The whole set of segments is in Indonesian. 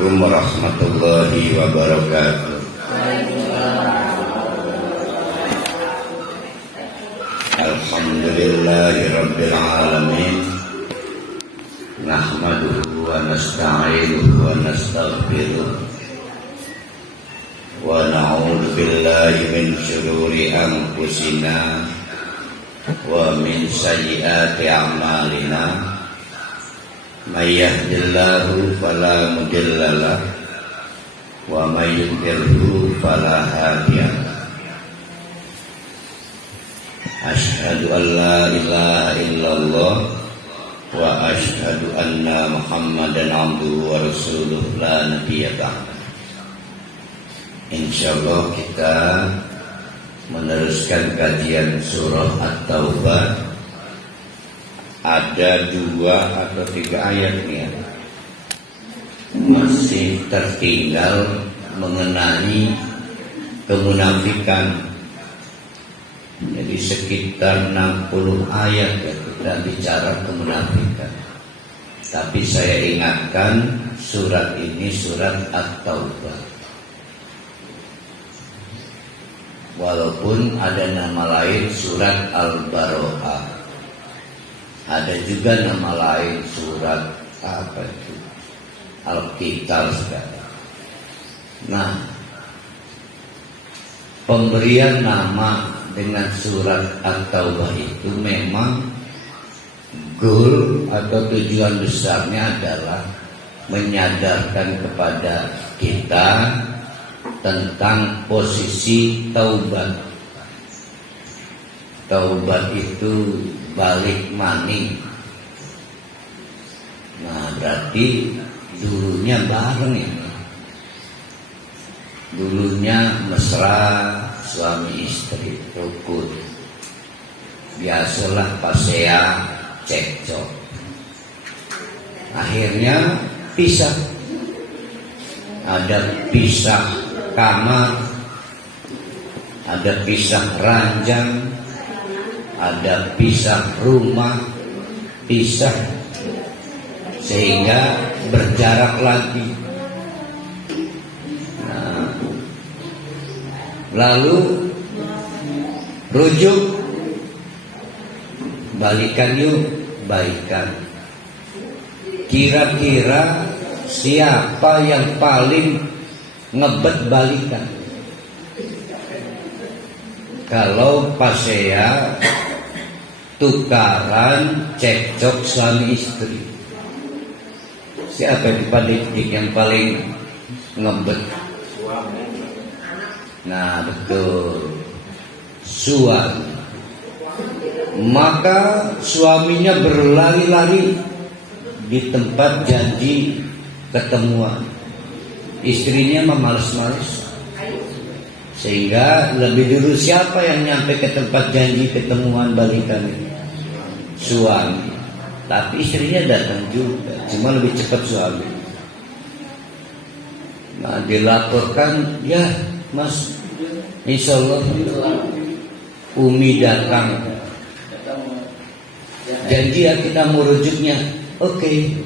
Assalamualaikum warahmatullahi wabarakatuh. Alhamdulillahirabbil alamin. Nahmaduhu wa nasta'inuhu wa nastaghfiruh. Wa na'udzu billahi min syururi anfusina wa min sayyiati a'malina. May yahdihillahu fala mudhillalah wa may yudhlilhu fala hadiyalah. Asyhadu an la ilaha illallah wa asyhadu anna Muhammadan abduhu wa rasuluh la nabiyya ba'da. Insyaallah kita meneruskan kajian surah At-Taubah. Ada 2 atau 3 ayat ya, masih tertinggal mengenai kemunafikan. Jadi sekitar 60 ayat ya kita bicara kemunafikan. Tapi saya ingatkan surat ini surat At-Taubah. Walaupun ada nama lain surat Al-Baro'ah, ada juga nama lain surat apa itu? Al-Qital sekarang. Nah, pemberian nama dengan surat At-Taubah itu memang goal atau tujuan besarnya adalah menyadarkan kepada kita tentang posisi taubat. Taubat itu balik maning. Nah, berarti dulunya bareng ya. Dulunya mesra suami istri, rukun. Biasalah pasea cekcok. Akhirnya pisah. Ada pisah kamar, ada pisah ranjang, ada pisah rumah, pisah sehingga berjarak lagi. Nah, lalu rujuk, balikan yuk, baikan. Kira-kira siapa yang paling ngebet balikan? Kalau pasea tukaran cekcok suami istri, siapa yang paling ngebet? Nah betul, suami. Maka suaminya berlari-lari di tempat janji ketemuan, istrinya memalas-malas. Sehingga lebih dulu siapa yang nyampe ke tempat janji ketemuan balikan ini? Suami. Tapi istrinya datang juga, cuma lebih cepat suami. Nah dilaporkan, ya mas, insya Allah Umi datang. Janji ya kita mau rujuknya. Oke.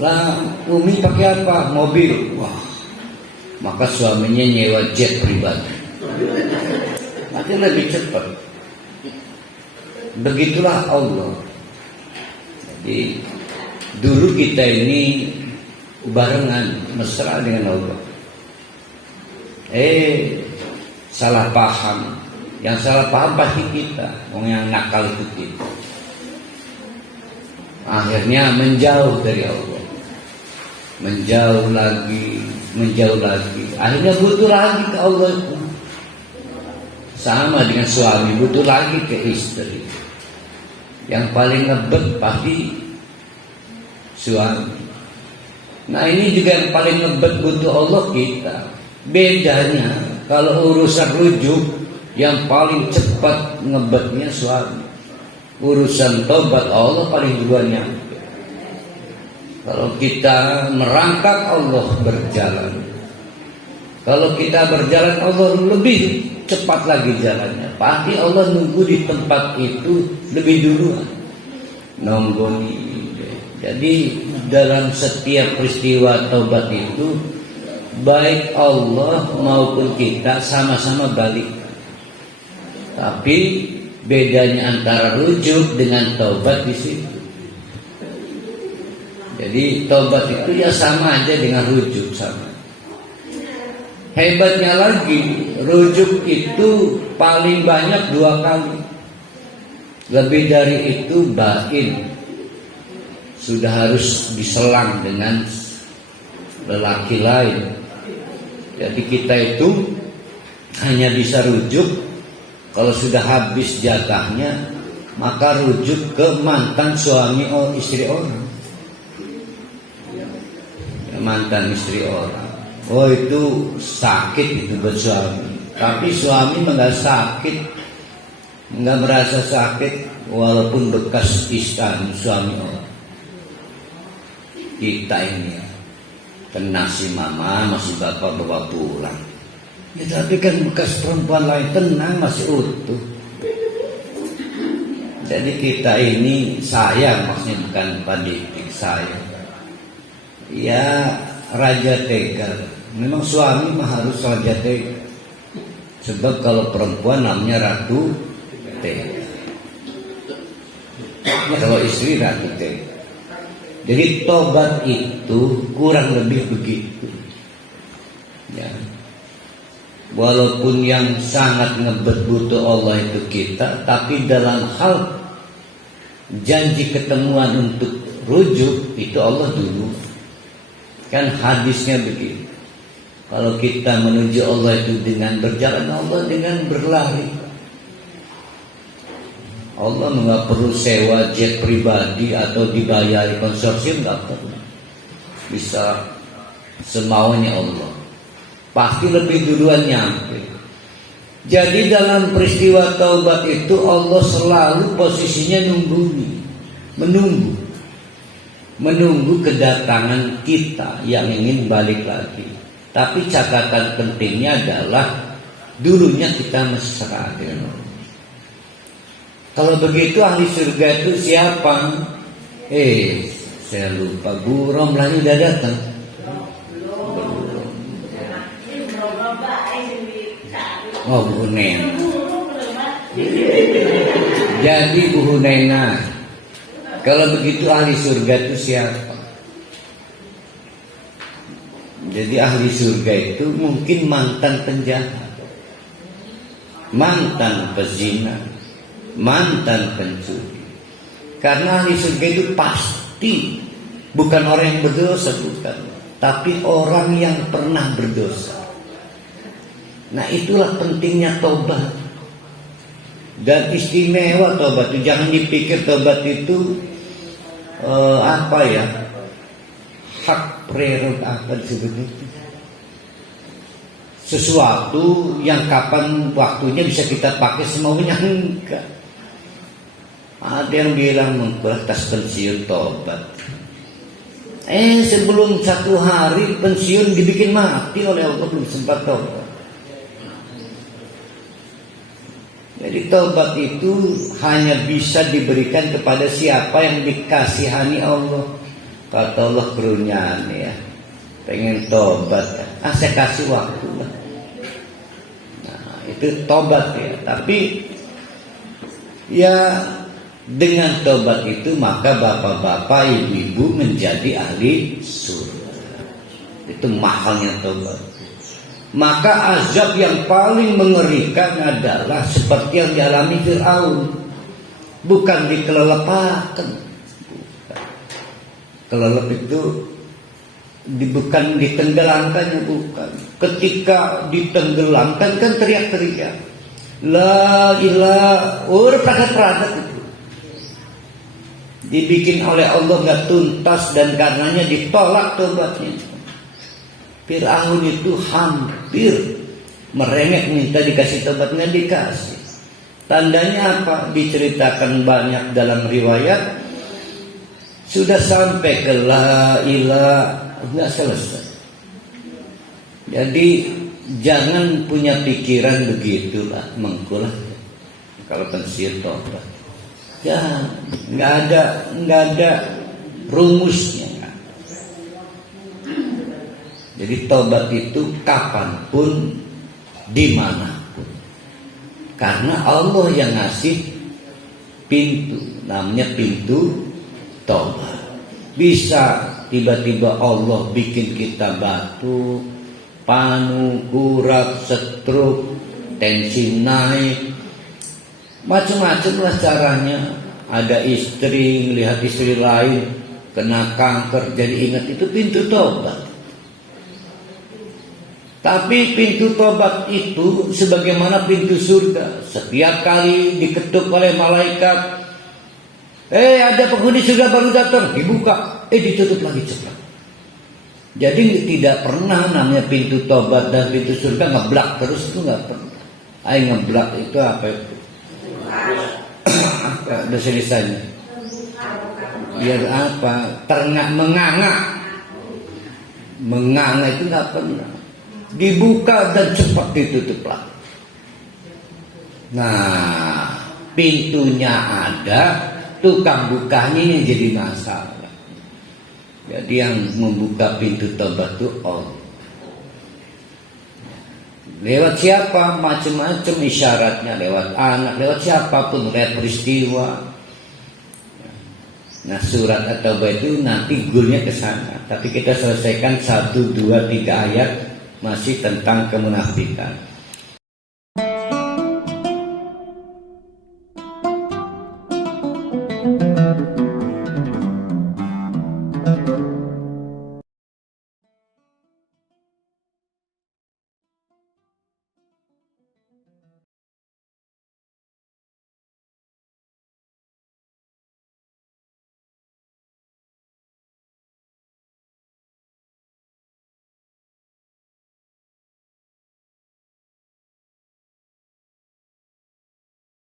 Lah Umi pakai apa? Mobil. Wah. Maka suaminya nyewa jet pribadi. Nanti lebih cepat. Begitulah Allah. Jadi dulu kita ini barengan mesra dengan Allah. Salah paham. Yang salah paham pasti kita. Orang yang nakal itu kita. Akhirnya menjauh dari Allah. Menjauh lagi. Akhirnya butuh lagi ke Allah. Sama dengan suami, butuh lagi ke istri. Yang paling ngebet pasti suami. Nah ini juga yang paling ngebet butuh Allah kita. Bedanya kalau urusan rujuk, yang paling cepat ngebetnya suami. Urusan tobat Allah paling duluan nyampe. Kalau kita merangkak Allah berjalan. Kalau kita berjalan Allah lebih cepat lagi jalannya. Pasti Allah nunggu di tempat itu lebih duluan. Nonggoni. Jadi dalam setiap peristiwa taubat itu, baik Allah maupun kita sama-sama balik. Tapi bedanya antara rujuk dengan taubat di situ. Jadi taubat itu ya sama aja dengan rujuk, sama. Hebatnya lagi, rujuk itu paling banyak 2 kali. Lebih dari itu bain sudah harus diselang dengan lelaki lain. Jadi kita itu hanya bisa rujuk kalau sudah habis jatahnya, maka rujuk ke mantan suami atau istri orang, ya, mantan istri orang. Oh itu sakit itu buat suami. Tapi suami nggak sakit, nggak merasa sakit walaupun bekas istri suami orang. Kita ini ya, kena si mama masih bapak bawa pulang. Ya, tapi kan bekas perempuan lain tenang masih utuh. Jadi kita ini sayang, maksudnya bukan pendidik sayang. Ya raja tega. Memang suami mah harus raja tega. Sebab kalau perempuan namanya ratu tega. Kalau istri ratu tega. Jadi tobat itu kurang lebih begitu. Ya. Walaupun yang sangat ngebet butuh Allah itu kita, tapi dalam hal janji ketemuan untuk rujuk itu Allah dulu. Kan hadisnya begitu. Kalau kita menuju Allah itu dengan berjalan, Allah dengan berlari. Allah nggak perlu sewa jet pribadi atau dibayari konsorsium, nggak perlu. Bisa semaunya Allah. Pasti lebih duluan nyampe. Jadi dalam peristiwa taubat itu Allah selalu posisinya menunggu kedatangan kita yang ingin balik lagi. Tapi catatan pentingnya adalah dulunya kita mesra dengan Allah. Kalau begitu ahli surga itu siapa? Saya lupa. Bu Romlani udah datang. Oh, Bu Nena. Jadi Bu Nena, kalau begitu ahli surga itu siapa? Jadi ahli surga itu mungkin mantan penjahat, mantan pezina, mantan pencuri. Karena ahli surga itu pasti bukan orang yang berdosa, bukan, tapi orang yang pernah berdosa. Nah itulah pentingnya tobat. Dan istimewa tobat itu, jangan dipikir tobat itu hak prerogatif apa disebutnya, sesuatu yang kapan waktunya bisa kita pakai semaunya, enggak. Ada yang bilang mengkertas pensiun tobat. Sebelum 1 hari pensiun dibikin mati oleh Allah, belum sempat tobat. Jadi taubat itu hanya bisa diberikan kepada siapa yang dikasihani Allah. Kata Allah kerunyaan ya, pengen tobat, saya kasih waktu lah. Nah itu tobat ya. Tapi ya dengan tobat itu maka bapak-bapak, ibu-ibu menjadi ahli surga. Itu mahalnya tobat. Maka azab yang paling mengerikan adalah seperti yang dialami Fir'aun. Bukan dikelelepakan. Kelelep itu bukan ditenggelamkannya, bukan. Ketika ditenggelamkan kan teriak-teriak. La ilaha, peradat-peradat itu. Dibikin oleh Allah gak tuntas dan karenanya ditolak tobatnya. Fir'aun itu hampir merengek minta dikasih tobat, nggak dikasih. Tandanya apa? Diceritakan banyak dalam riwayat. Sudah sampai ke la ilaha, nggak selesai. Jadi jangan punya pikiran begitulah, mengkulah. Kalau pensiun tobat, ya nggak ada rumusnya. Jadi tobat itu kapanpun, dimanapun. Karena Allah yang ngasih pintu, namanya pintu tobat. Bisa tiba-tiba Allah bikin kita batuk, panu, urat, stroke, tensi naik, macam-macam lah caranya. Ada istri melihat istri lain kena kanker, jadi ingat itu pintu tobat. Tapi pintu tobat itu sebagaimana pintu surga. Setiap kali diketuk oleh malaikat, ada penghuni surga baru datang, dibuka, ditutup lagi cepat. Jadi tidak pernah namanya pintu tobat dan pintu surga ngeblak terus, itu nggak pernah. Ngeblak itu apa itu? Ada tulisannya. Biar apa? Menganga itu nggak pernah. Dibuka dan cepat ditutup lagi. Nah, pintunya ada, tukang bukanya yang jadi masalah. Jadi yang membuka pintu tobat itu Allah. Lewat siapa? Macam-macam isyaratnya. Lewat anak, lewat siapapun, lewat peristiwa. Nah, surat At-Taubah itu nanti goalnya ke sana. Tapi kita selesaikan 1, 2, 3 ayat masih tentang kemunafikan.